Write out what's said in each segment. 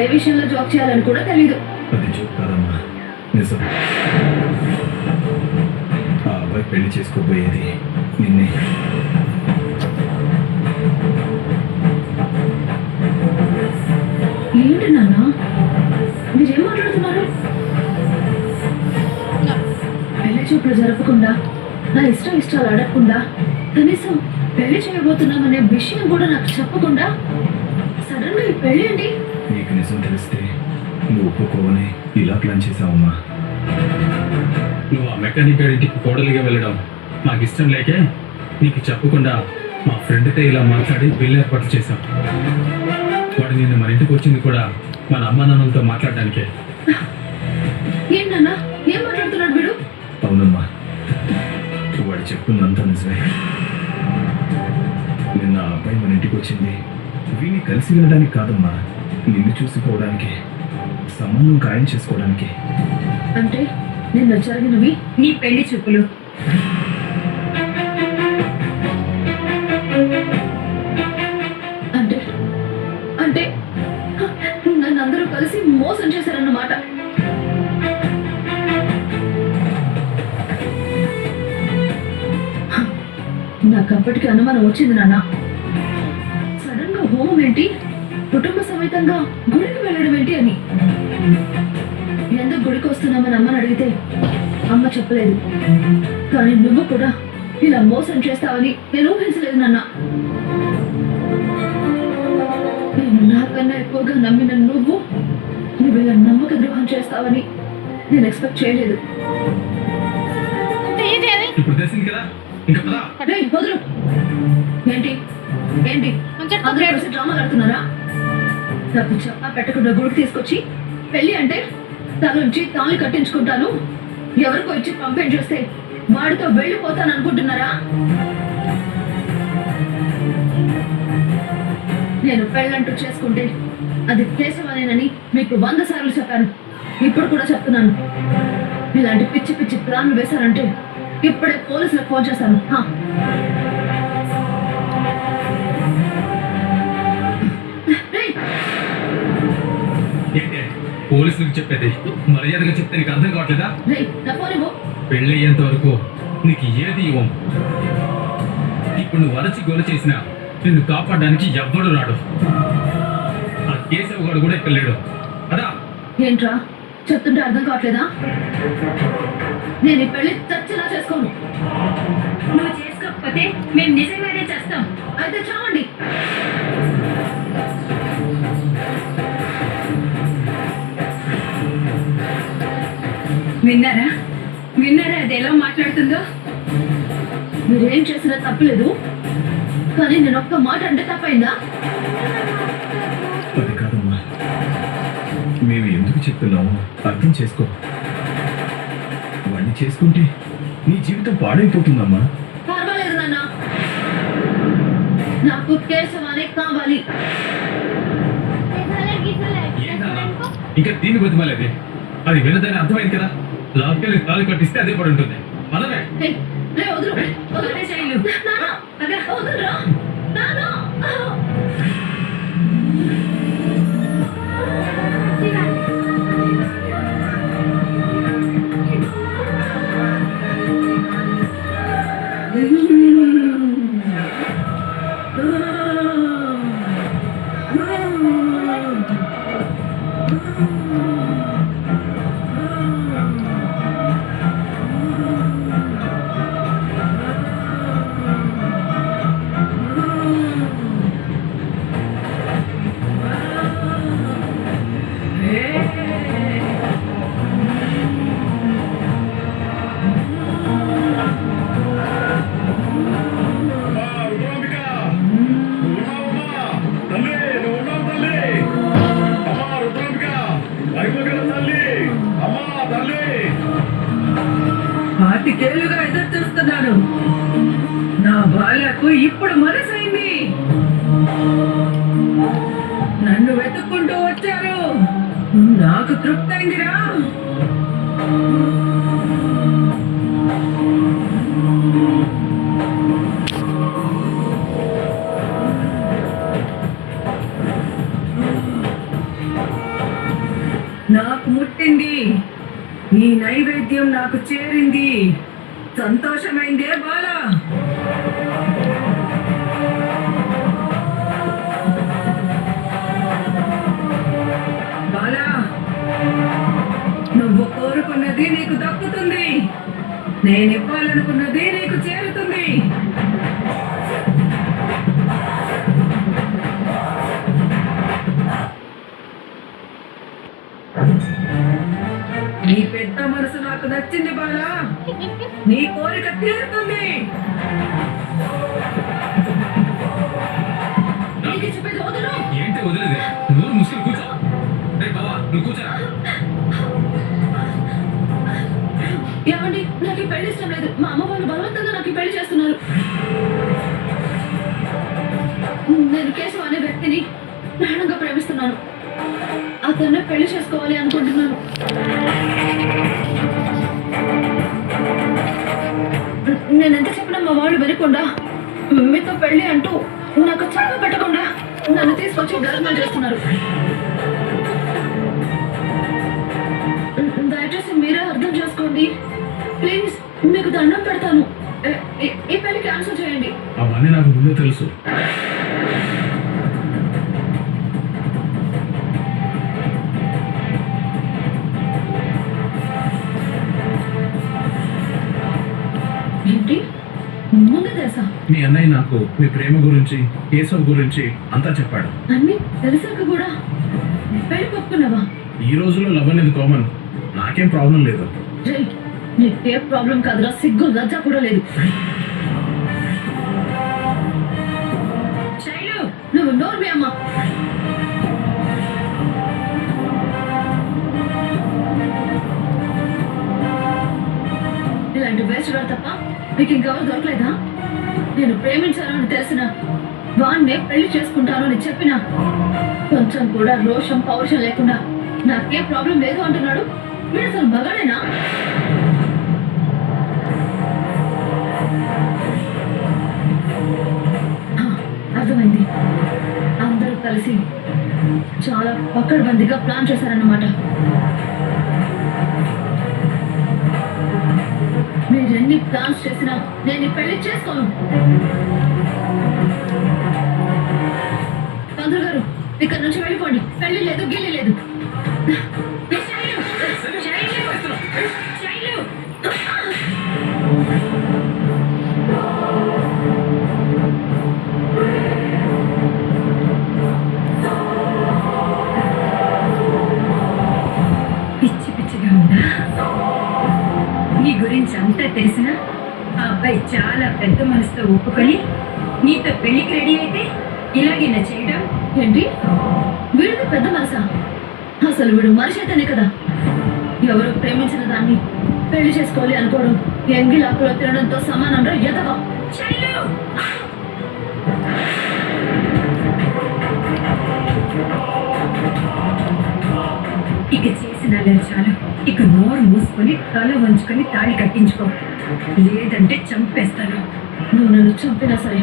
ఏ విషయంలో జోక్ చేయాలని కూడా తెలీదు. అది జోక్ కాదమ్మా, నిజం. ఆ అబ్బాయి పెళ్లి చేసుకోబోయేది నిన్నే. ఏంటి నాన్న మీరేం మాట్లాడుతున్నారు? పెళ్లి చూపులు జరపకుండా, నా ఇష్టాలు అడగకుండా, కనీసం పెళ్లి చేయబోతున్నామనే విషయం కూడా నాకు చెప్పకుండా సడన్ గా ఈ పెళ్లి ఏంటి? నీకు నిజం తెలిస్తే నువ్వు ఒప్పుకోవని ఇలా ప్లాన్ చేసావమ్మా. నువ్వు ఆ మెకానిక్ ఇంటికి కోడలిగా వెళ్ళడం నాకు ఇష్టం లేకే నీకు చెప్పకుండా మా ఫ్రెండ్తో ఇలా మాట్లాడి పెళ్లి ఏర్పాట్లు చేశాం. వాడు నిన్ను మన ఇంటికి వచ్చింది కూడా మన అమ్మా నాన్నలతో మాట్లాడడానికే. ఏంటన్నా ఏం మాట్లాడుతున్నాడు వీడు? అవునమ్మా, వాడు చెప్తున్నంత నిజమే. నిన్న ఆ అబ్బాయి మన ఇంటికి వచ్చింది వీడిని కలిసి వెళ్ళడానికి కాదమ్మా, నిన్ను చూసిపోవడానికి, సంబంధం ఖాయం చేసుకోవడానికి. అంటే నిన్న జరిగినవి నీ పెళ్లి చూపులు. అంటే అంటే నన్ను అందరూ కలిసి మోసం చేశారన్నమాట. నాకు అప్పటికి అనుమానం వచ్చింది నాన్న. సడన్ గా హోమం ఏంటి, కుటుంబ సమేతంగా గుడికి వెళ్ళడం ఏంటి అని. ఎందుకు గుడికి వస్తున్నామని అమ్మని అడిగితే అమ్మ చెప్పలేదు. కానీ నువ్వు కూడా ఇలా మోసం చేస్తావని నేను ఊహించలేదు నాన్న. నేను నాకన్నా ఎక్కువగా నమ్మిన నువ్వు ఇలా నమ్మక ద్రోహం చేస్తావని నేను ఎక్స్పెక్ట్ చేయలేదు. ఇప్పుడు తెలిసింది కదా, ఇంకా పద. రేయ్, వదులు. ఏంటి ఏంటి అందరూ కలిసి డ్రామాలు ఆడుతున్నారా? నాకు చెప్పా పెట్టకుండా గుడికి తీసుకొచ్చి పెళ్లి అంటే తనుంచి తాళి కట్టించుకుంటాను, ఎవరికో ఇచ్చి పంపేం చేస్తే వాడితో వెళ్ళిపోతాను అనుకుంటున్నారా? నేను పెళ్ళంటూ చేసుకుంటే అది కేశవనేనని మీకు 100 సార్లు చెప్పాను. ఇప్పుడు కూడా చెప్తున్నాను. ఇలాంటి పిచ్చి పిచ్చి ప్లాన్లు వేశారంటే ఇప్పుడే పోలీసులకు ఫోన్ చేస్తాను. ఏంటి పోలీసులకు చెప్పేది? మర్యాదగా చెప్తే నీకు అర్థం కావట్లేదా? పెళ్ళి అయ్యేంత వరకు నీకు ఏది ఇవ్వం. ఇప్పుడు నువ్వు వరచి గోల చేసినా నిన్ను కాపాడడానికి ఎవ్వడు రాడు. ఆ కేశవ్ గారు కూడా ఇక్కడ లేడు. అదా ఏంట్రా చెప్తుంటే అర్థం కావట్లేదా? నేను ఈ పెళ్లి చచ్చినా చేసుకోను. నువ్వు చేసుకోకపోతే మేము నిజంగానే చేస్తాం. అయితే చావండి. విన్నారా విన్నారా అది ఎలా మాట్లాడుతుందో? మీరేం చేసినా తప్పలేదు, కానీ నేను ఒక్క మాట అంటే తప్పైందా? అది కాదమ్మా, మేము ఎందుకు చెప్తున్నామో అర్థం చేసుకో. వాడిని చేసుకుంటే నీ జీవితం పాడైపోతుందమ్మా. పర్వాలేదు నాన్న, నాకు కేశవానే కావాలి. ఇంకా దీన్ని బతిమాలేది అది వినదని అర్థమైంది కదా. లాక్కెళ్ళి తాళి కట్టిస్తే అదే పడి ఉంటుంది. మనమే వదులు వదిలే శైలు. వదులురా నాన్న. పాతికేళ్లుగా ఎదురు చూస్తున్నాను. నా బాలకు ఇప్పుడు మనసైంది. నన్ను వెతుక్కుంటూ వచ్చారు. నాకు తృప్తైందిరా. నాకు ముట్టింది. ఈ నైవేద్యం నాకు చేరింది. సంతోషమైందే బాలా? బాలా, నువ్వు కోరుకున్నది నీకు దక్కుతుంది. నేను ఇవ్వాలనుకున్నది నీకు చేరుతుంది. నీ పెద్ద మనసు నాకు నచ్చింది బాలా. నీ కోరిక తీరుతుంది. నీకు చెప్పేది వదలు. ఏంటి వదిలేది? నోరు ముసుకుని కూర్చో. రే బావా, నువ్వు కూర్చోరా. ఏమండి, నాకు ఈ పెళ్లి ఇష్టం లేదు. మా అమ్మ వాళ్ళు బలవంతంగా నాకు ఈ పెళ్లి చేస్తున్నారు. నేను కేశవ్ అనే వ్యక్తిని ప్రాణంగా ప్రేమిస్తున్నాను. అతన్నే పెళ్లి చేసుకోవాలి అనుకుంటున్నాను. నేనెంత చెప్పినా మా వాళ్ళు వినకుండా మీతో పెళ్లి అంటూ నాకు చెప్ప పెట్టకుండా నన్ను తీసుకొచ్చి గర్భం చేస్తున్నారు. దయచేసి మీరే అర్థం చేసుకోండి ప్లీజ్. మీకు దండం పెడతాను. ఈ పెళ్లి క్యాన్సిల్ చేయండి. అవన్నీ నాకు ముందే తెలుసు. ఏంటి? ముందే తెలుసా? మీ అన్నయ్య నాకు మీ ప్రేమ గురించి, కేశవ్ గురించి అంతా చెప్పాడు. అన్నీ తెలిసాక కూడా పెళ్లి ఒప్పుకున్నావా? ఈ రోజుల్లో లవ్ అనేది కామన్. నాకేం ప్రాబ్లం లేదు. రేయ్, నీకే ప్రాబ్లం కాదురా, సిగ్గు లజ్జ కూడా లేదు. శైలు, నువ్వు నోరు మీ అమ్మ. ఇలాంటి వేస్ట్ తప్ప మీకు ఇంకెవరు దొరకలేదా? నేను ప్రేమించాను అని తెలిసిన వాన్నే పెళ్లి చేసుకుంటాను అని చెప్పినా కొంచెం కూడా రోషం పౌరుషం లేకుండా నాకే ప్రాబ్లం లేదు అంటున్నాడు. వీడు అసలు మగాడేనా? అర్థమైంది. అందరూ కలిసి చాలా పకడ్బందీగా ప్లాన్ చేశారన్నమాట. మీరెన్ని ప్లాన్స్ చేసినా నేను ఈ పెళ్లి చేసుకోను. పంతులు గారు, ఇక్కడ నుంచి వెళ్ళిపోండి. పెళ్లి లేదు, గిల్లి లేదు. పిచ్చి పిచ్చిగా ఉందా? నీ గురించి అంతా తెలిసినా ఆ అబ్బాయి చాలా పెద్ద మనసుతో ఒప్పుకొని నీతో పెళ్లికి రెడీ అయితే ఇలాగేనా చేయడం? ఏంటి? వీడిది పెద్ద మనసా? అసలు వీడు మనిషి అయితేనే కదా. ఎవరు ప్రేమించిన దాన్ని పెళ్లి చేసుకోవాలి అనుకోవడం ఎంగిలాకులో తినడంతో సమానంగా ఎదవా. శైలు! ఇక చేసిన చాలు. ఇక నోరు మూసుకొని తల వంచుకొని తాళి కట్టించుకో, లేదంటే చంపేస్తాను. నువ్వు నన్ను చంపినా సరే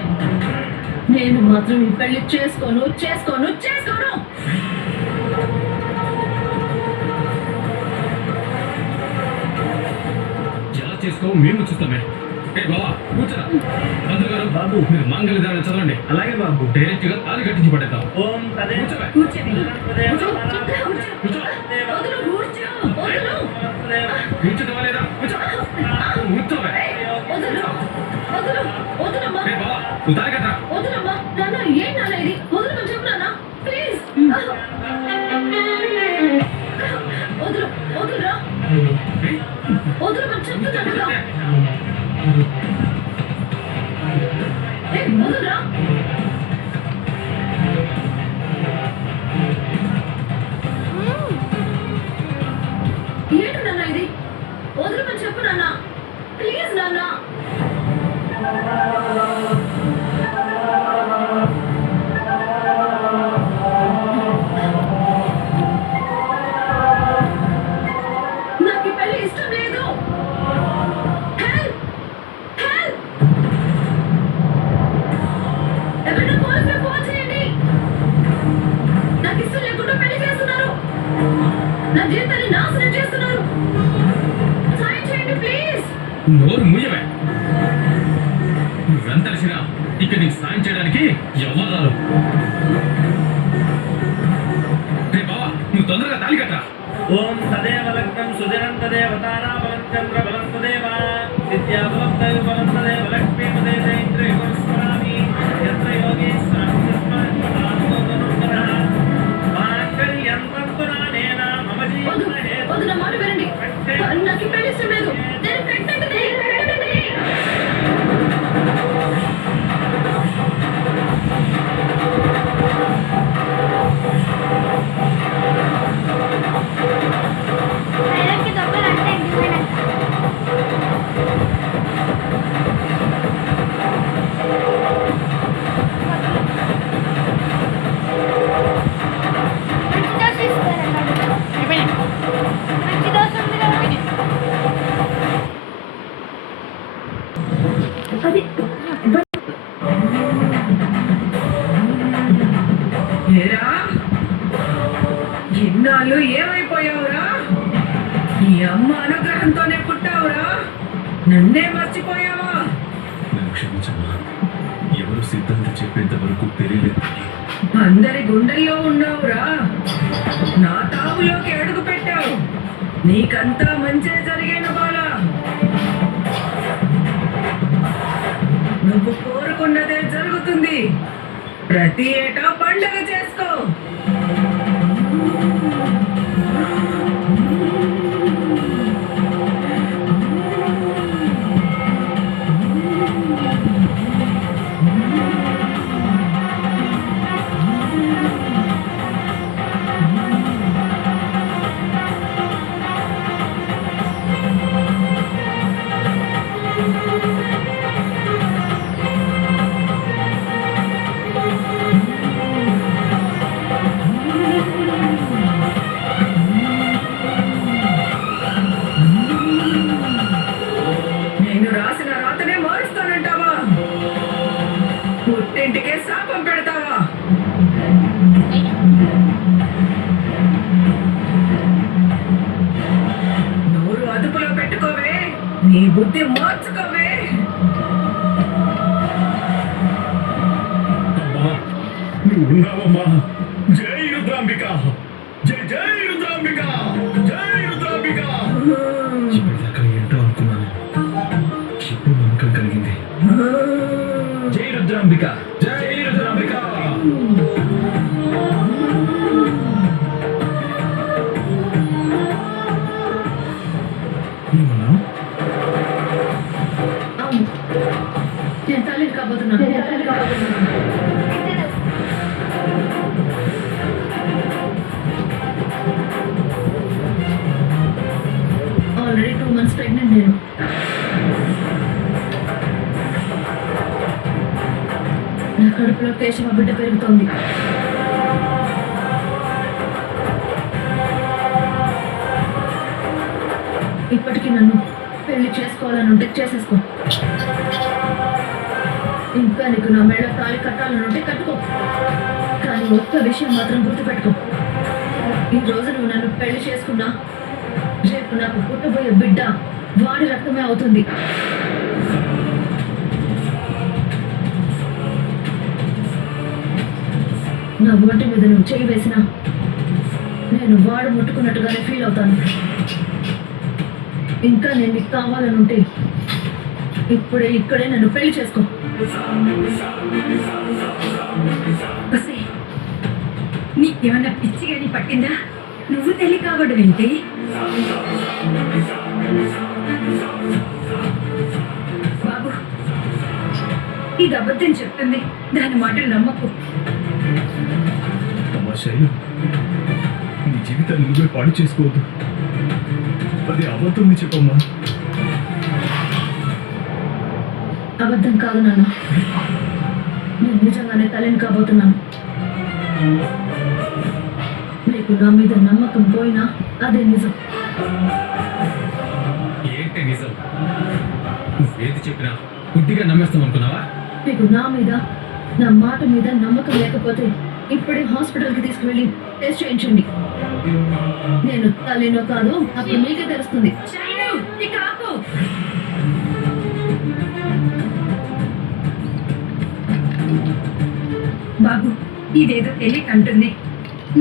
నేను మాత్రం ఈ పెళ్లి చేసుకోను చేసుకోను చేసుకోను. ఎలా చేసుకో మేము చూస్తామే. ఏ బావా, కూర్చోరా. పంతులు గారు, బాబు. మీరు మాంగళ్య ధారణ చదవండి. అలాగే బాబు. డైరెక్ట్ గా తాళి కట్టించి పడేద్దాం. ఓం తదే కూర్చోవే. కూర్చోని కూర్చో, కూర్చో. వదులు, కూర్చో, వదులు. కూర్చోవా లేదా? కూర్చో. కూర్చోవే. వదులు, వదులు, వదులమ్మా, ఏ బావా, నువ్వు తాళి కట్టరా. వదులమ్మా. నాన్న, ఏం నాన్న ఇది? వదులమని చెప్పు నాన్న, ప్లీజ్. వదులు, వదులురా, ఏయ్, వదులమని చెప్తున్నాను కదా. వదులురా. ఏంటి నాన్న ఇది? వదులమని చెప్పు నాన్న, ప్లీజ్ నాన్న. నాకు ఈ పెళ్లి ఇష్టం లేదు. Help, help. ఎవరైనా పోలీసులకు ఫోన్ చేయండి. నాకు ఇష్టం లేకుండా పెళ్లి చేస్తున్నారు. నా జీవితం నోరు మూయవే. నువ్వెంత అరిసినా ఇక్కడ నీకు సాయం చేయడానికి ఎవరు రారు. రే బావా, నువ్వు తొందరగా తాళి కట్టరా. ఓం తదేవ లగ్నం సుజనం తదేవ తారాబలం చంద్రబలం తదేవ విద్యాబలం దైవబలం తదేవ లక్ష్మీపదే ఇంద్రియస్మరామి యత్ర యోగేశ్వరం వద్దు, నా మాట వినండి. నాకు ఈ పెళ్లి ఇష్టం లేదు. నేను pregnant ని. పేరెంట్కి డబ్బులు అంటే ఇండిపెండెంట్. మంచి దోశ ఇస్తారా? మంచి దోశ ఉంది కదా? అది ఏరా ఇన్నాళ్ళు ఏమైపోయావురా? ఈ అమ్మ అనుగ్రహంతోనే పుట్టావురా, నన్నే మర్చిపోయావా? నన్ను క్షమించమ్మా. ఎవరు సిద్ధాంతం చెప్పేంత వరకు తెలియలేదు. అందరి గుండెల్లో ఉన్నావురా, నా తావులోకి అడుగు పెట్టావు. నీకంతా మంచే జరిగిన బాల. నువ్వు కోరుకున్నదే జరుగుతుంది. ప్రతి ఏటా పండుగ చేసుకో. నేను రాసిన రాతనే మారుస్తానంటావా? పుట్టింటికే శాపం పెడతావా? నోరు అదుపులో పెట్టుకోవే, నీ బుద్ధి మార్చుకోవే. అమ్మా, నువ్వు ఉన్నావమ్మా. జై రుద్రాంబిక, జై జై రుద్రాంబిక, జై రుద్రాంబిక. ఇప్పటిదాకా ఏంటో అనుకున్నాను, ఇప్పుడు నమ్మకం కలిగింది. జై రుద్రాంబిక, జై రుద్రాంబిక. ఏమన్నా? అవును, నేను తల్లిని కాబోతున్నాను. ఆల్రెడీ 2 months ప్రెగ్నెంట్ నేను. నా కడుపులో కేశవ బిడ్డ పెరుగుతోంది. ఇప్పటికీ నన్ను పెళ్లి చేసుకోవాలని ఉంటే చేసేసుకో. ఇంకా నీకు నా మెడ తాళి కట్టాలని ఉంటే కట్టుకో. కానీ ఒక్క విషయం మాత్రం గుర్తుపెట్టుకో. ఈ రోజు నువ్వు నన్ను పెళ్లి చేసుకున్నా, రేపు నాకు పుట్టబోయే బిడ్డ వాడి రక్తమే అవుతుంది. నా ఒంటి మీద నువ్వు చేయి వేసినా నేను వాడు ముట్టుకున్నట్టుగానే ఫీల్ అవుతాను. ఇంకా నేను నీకు కావాలని ఉంటే ఇక్కడే నన్ను పెళ్లి చేసుకో. ఒసేయ్, నీకేమన్నా పిచ్చి కానీ పట్టిందా? నువ్వు తల్లి కాబడు ఏంటి? బాబు, ఇది అబద్ధం చెప్తుంది, దాని మాటలు నమ్మకు. అమ్మా శైలు, నీ జీవితాన్ని నువ్వే పాడు చేసుకోవద్దు. అది అబద్ధం చెప్పమ్మా. అబద్ధం కాదు నాన్న, నేను నిజంగానే తల్లిని కాబోతున్నాను. నీకు నా మీద నమ్మకం పోయినా అదే నిజం. ఏంటి నిజం? నువ్వేది చెప్పినా గుడ్డిగా నమ్మేస్తాం అనుకున్నావా? మీకు నా మీద నా మాట మీద నమ్మకం లేకపోతే ఇప్పుడే హాస్పిటల్కి తీసుకువెళ్ళి టెస్ట్ చేయించండి. నేను తల్లినో కాదు అప్పుడు మీకే తెలుస్తుంది. శైలు, ఇక ఆపు. బాబు ఇదేదో తెలియక అంటుంది.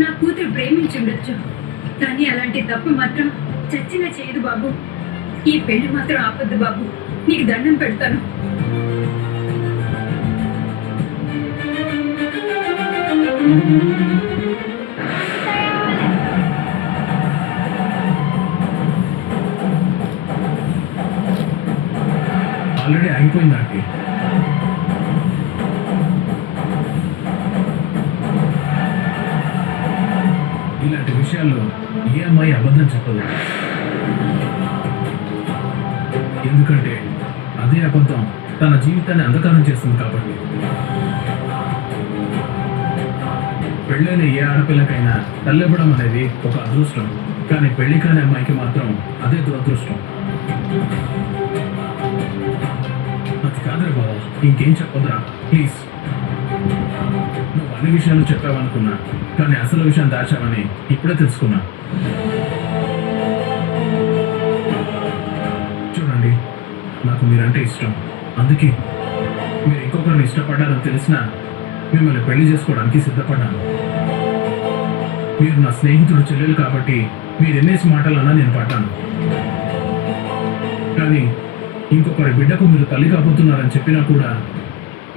నా కూతురు ప్రేమించుండొచ్చు, కానీ అలాంటి తప్పు మాత్రం చచ్చినా చేయదు బాబు. ఈ పెళ్లి మాత్రం ఆపొద్దు బాబు, నీకు దండం పెడతాను. ఆల్రెడీ అయిపోయింది ఆంటీ. ఇలాంటి విషయాల్లో ఏ అమ్మాయి అబద్ధం చెప్పదు, ఎందుకంటే అదే అబద్ధం తన జీవితాన్ని అంధకారం చేస్తుంది కాబట్టి. పెళ్ళైన ఏ ఆడపిల్లకైనా తల్లివ్వడం అనేది ఒక అదృష్టం, కానీ పెళ్లి కాని అమ్మాయికి మాత్రం అదే దురదృష్టం. అది కాదురా బాబా, ఇంకేం చెప్పదురా ప్లీజ్. నువ్వు అన్ని విషయాలు చెప్పావనుకున్నా, కానీ అసలు విషయం దాచావని ఇప్పుడే తెలుసుకున్నా. చూడండి, నాకు మీరంటే ఇష్టం, అందుకే మీరు ఇంకొకరిని ఇష్టపడ్డారని తెలిసినా మిమ్మల్ని పెళ్లి చేసుకోవడానికి సిద్ధపడ్డాను. మీరు నా స్నేహితుడు చెల్లెలు కాబట్టి మీరు ఎన్నేసి మాటలన్నా నేను పడ్డాను, కానీ ఇంకొకరి బిడ్డకు మీరు తల్లి కాబోతున్నారని చెప్పినా కూడా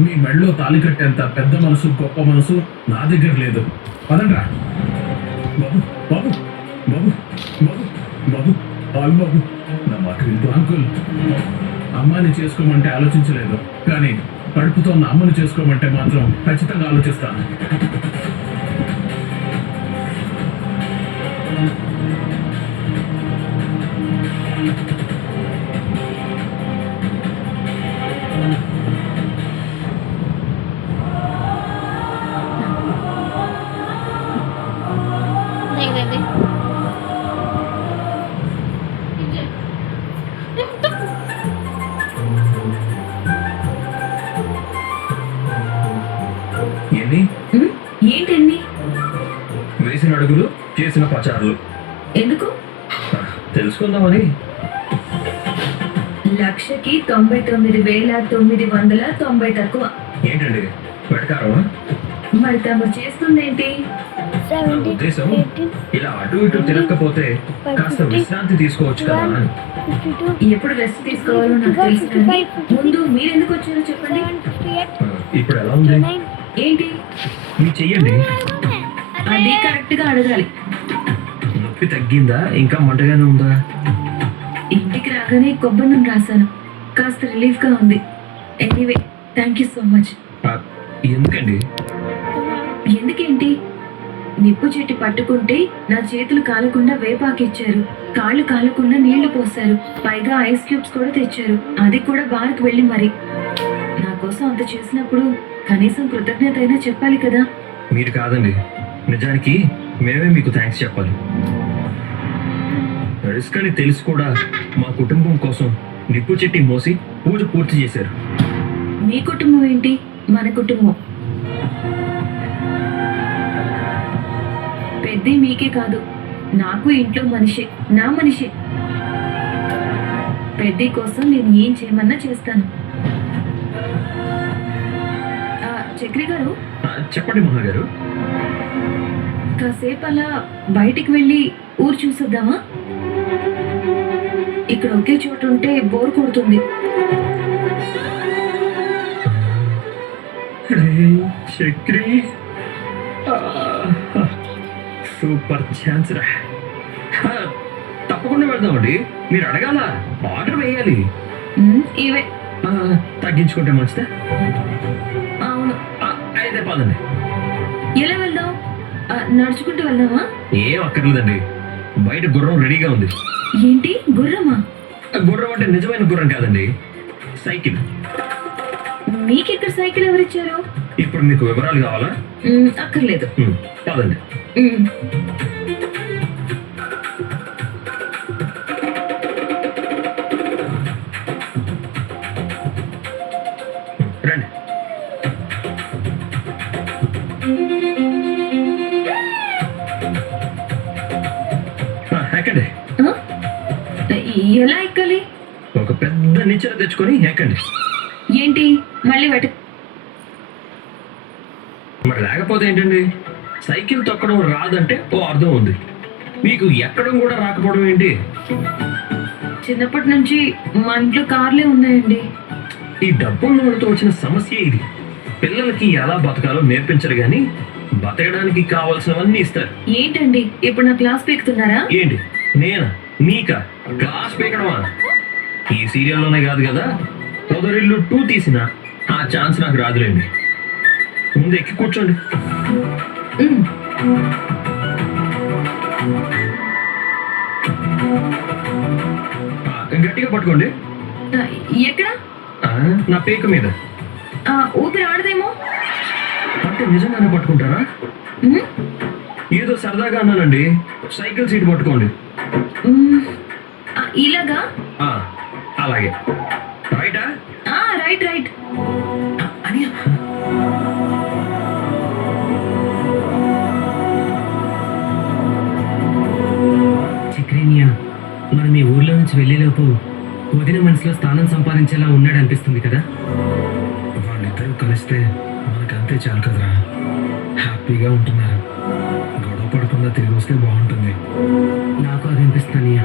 మీ మెడలో తాళి కట్టేంత పెద్ద మనసు, గొప్ప మనసు నా దగ్గర లేదు. పదండ్రా బాబు, బాబు, బాబు, బాబు, బాబు, ఆగు బాబు, నా మాట వింటూ. అంకుల్, అమ్మాయిని చేసుకోమంటే ఆలోచించలేదు, కానీ కడుపుతో ఉన్న అమ్మని చేసుకోమంటే మాత్రం ఖచ్చితంగా ఆలోచిస్తాను. లేదండి. ఎన్ని ఏంటండి? వేసిన అడుగులు, చేసిన పచారులు ఎందుకు? తెలుసుకుందామని. 1,99,990 తక్కువ. ఏంటండి వెటకారమా? మరి తమరు చేస్తుందేంటి? నా ఉద్దేశం ఇలా అటు ఇటు తిరగకపోతే కాస్త విశ్రాంతి తీసుకోవచ్చు కదా అని. ఎప్పుడు రెస్ట్ తీసుకోవాలో నాకు తెలుసు, కానీ ముందు మీరెందుకు వచ్చారో చెప్పండి. ఇప్పుడు ఎలా ఉంది? ఏంటి? మీరు చెయ్యండి. అది కరెక్ట్ గా అడగాలి. నొప్పి తగ్గిందా, ఇంకా మంటగానే ఉందా? ఇంటికి రాగానే కొబ్బరిని రాశాను, కాస్త రిలీఫ్ గా ఉంది. Anyway, thank you so much. ఎందుకండి? ఎందుకేంటి? నిప్పు చెట్టు పట్టుకుంటే నా చేతులు కాలకుండా వేపాకిచ్చారు, కాళ్ళు కాలకుండా నీళ్లు పోశారు, పైగా ఐస్ క్యూబ్స్ కూడా తెచ్చారు, అది కూడా బార్కి వెళ్ళి. మరి నా కోసం అంత చేసినప్పుడు కనీసం కృతజ్ఞత అయినా చెప్పాలి కదా. మీరు కాదండి, నిజానికి మేమే మీకు థ్యాంక్స్ చెప్పాలి. రిస్క్ అని తెలిసి కూడా మా కుటుంబం కోసం నిప్పు చెట్టి మోసి పూజ పూర్తి చేశారు. మీ కుటుంబం ఏంటి, మన కుటుంబం. పెద్ద మీకే కాదు, నాకు ఇంట్లో మనిషి, నా మనిషి. పెద్ద కోసం నేను ఏం చేయమన్నా చేస్తాను. చక్రి గారు, చెప్పండి మహాగారు. కాసేపు అలా బయటికి వెళ్ళి ఊరు చూసొద్దామా? ఇక్కడ ఒకే చోటు ఉంటే బోర్ కొడుతుంది. చక్రి, సూపర్ ఛాన్స్ రా. తప్పకుండా వెళ్దామండి. మీరు అడగాల, ఆర్డర్ వేయాలి. ఇవే తగ్గించుకుంటే మంచిదా? అవును. అయితే పదండి. ఎలా వెళ్దాం? నడుచుకుంటూ వెళ్దామా? ఏం అక్కర్లేదండి, బయట గుర్రం రెడీగా ఉంది. ఏంటి గుర్రమా? గుర్రం అంటే నిజమైన గుర్రం కాదండి, సైకిల్. మీకెక్కడ సైకిల్ ఎవరిచ్చారు? ఇప్పుడు మీకు వివరాలు కావాలా? అక్కర్లేదు. పదండి. రండి. ఎక్కండి. ఎలా ఎక్కాలి? ఒక పెద్ద నిచ్చెన తెచ్చుకొని ఎక్కండి. ఏంటి మళ్ళీ మరి లేకపోతే ఏంటండి? సైకిల్ తొక్కడం రాదంటే ఓ అర్థం ఉంది, మీకు ఎక్కడం కూడా రాకపోవడం ఏంటి? చిన్నప్పటి నుంచి మా ఇంట్లో కార్లే ఉన్నాయండి. ఈ డబ్బున్న వాళ్ళతో వచ్చిన సమస్య ఇది. పిల్లలకి ఎలా బతకాలో నేర్పించరు కానీ బతకడానికి కావాల్సినవన్నీ ఇస్తారు. ఏంటండి ఇప్పుడు నా క్లాస్ పీకుతున్నారా? ఏంటి నేనా నీకా క్లాస్ పీకడమా? ఈ సీరియల్లోనే కాదు కదా, పొదరిల్లు 2 తీసిన ఆ ఛాన్స్ నాకు రాదులేండి. ముందు ఎక్కి కూర్చోండి. ఉమ్. గట్టిగా పట్టుకోండి. ఆ, ఎక్కడ? నా పేక మీద. ఊపిరి ఆడదేమో. అంటే నిజంగానే పట్టుకుంటారా? ఉమ్. ఏదో సరదాగా అన్నానండి. సైకిల్ సీట్ పట్టుకోండి. ఉమ్. ఇలాగా? అలాగే. రైటా? Right right. అని చక్రేనియా, మనం ఈ ఊర్లో నుంచి వెళ్ళేలోపు వదిన మనసులో స్థానం సంపాదించేలా ఉన్నాడు అనిపిస్తుంది కదా. వాళ్ళిద్దరూ కలిస్తే మనకంతే చాలు కదరా. హ్యాపీగా ఉంటున్నారు. గొడవ పడకుండా తిరిగి వస్తే బాగుంటుంది. నాకు అది అనిపిస్తుందన్నయ్య.